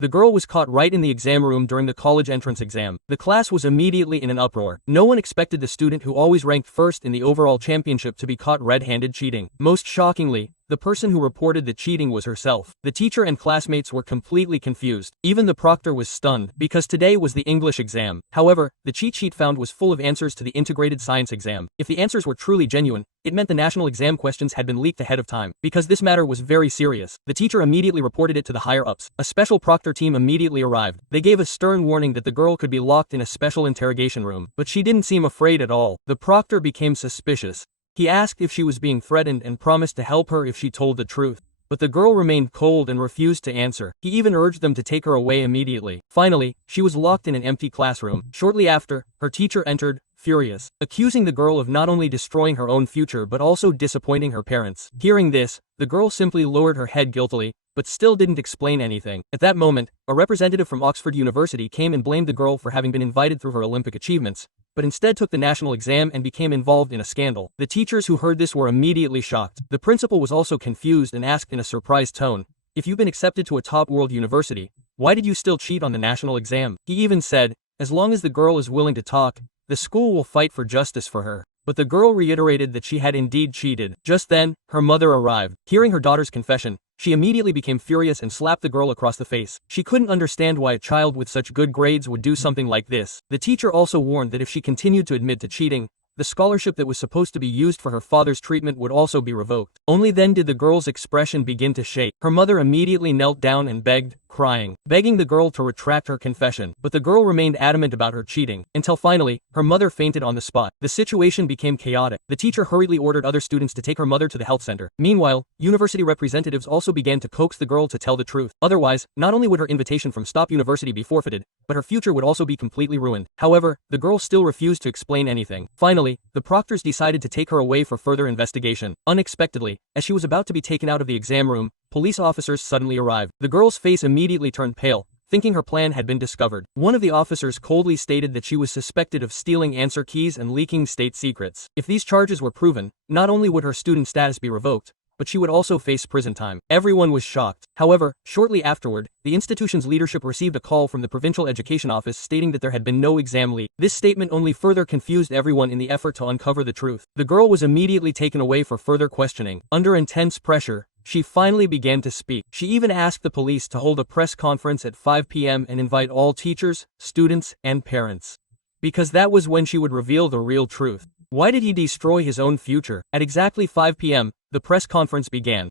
The girl was caught right in the exam room during the college entrance exam. The class was immediately in an uproar. No one expected the student who always ranked first in the overall championship to be caught red-handed cheating. Most shockingly, the person who reported the cheating was herself. The teacher and classmates were completely confused. Even the proctor was stunned, because today was the English exam. However, the cheat sheet found was full of answers to the integrated science exam. If the answers were truly genuine, it meant the national exam questions had been leaked ahead of time. Because this matter was very serious, the teacher immediately reported it to the higher-ups. A special proctor team immediately arrived. They gave a stern warning that the girl could be locked in a special interrogation room. But she didn't seem afraid at all. The proctor became suspicious. He asked if she was being threatened and promised to help her if she told the truth. But the girl remained cold and refused to answer. He even urged them to take her away immediately. Finally, she was locked in an empty classroom. Shortly after, her teacher entered, furious, accusing the girl of not only destroying her own future but also disappointing her parents. Hearing this, the girl simply lowered her head guiltily, but still didn't explain anything. At that moment, a representative from Oxford University came and blamed the girl for having been invited through her Olympic achievements, but instead took the national exam and became involved in a scandal. The teachers who heard this were immediately shocked. The principal was also confused and asked in a surprised tone, "If you've been accepted to a top world university, why did you still cheat on the national exam?" He even said, "As long as the girl is willing to talk, the school will fight for justice for her." But the girl reiterated that she had indeed cheated. Just then, her mother arrived. Hearing her daughter's confession, she immediately became furious and slapped the girl across the face. She couldn't understand why a child with such good grades would do something like this. The teacher also warned that if she continued to admit to cheating, the scholarship that was supposed to be used for her father's treatment would also be revoked. Only then did the girl's expression begin to shake. Her mother immediately knelt down and begged, crying, begging the girl to retract her confession. But the girl remained adamant about her cheating, until finally, her mother fainted on the spot. The situation became chaotic. The teacher hurriedly ordered other students to take her mother to the health center. Meanwhile, university representatives also began to coax the girl to tell the truth. Otherwise, not only would her invitation from Stop University be forfeited, but her future would also be completely ruined. However, the girl still refused to explain anything. Finally, the proctors decided to take her away for further investigation. Unexpectedly, as she was about to be taken out of the exam room, police officers suddenly arrived. The girl's face immediately turned pale, thinking her plan had been discovered. One of the officers coldly stated that she was suspected of stealing answer keys and leaking state secrets. If these charges were proven, not only would her student status be revoked, but she would also face prison time. Everyone was shocked. However, shortly afterward, the institution's leadership received a call from the provincial education office stating that there had been no exam leak. This statement only further confused everyone in the effort to uncover the truth. The girl was immediately taken away for further questioning. Under intense pressure, she finally began to speak. She even asked the police to hold a press conference at 5 p.m. and invite all teachers, students, and parents. Because that was when she would reveal the real truth. Why did he destroy his own future? At exactly 5 p.m., the press conference began.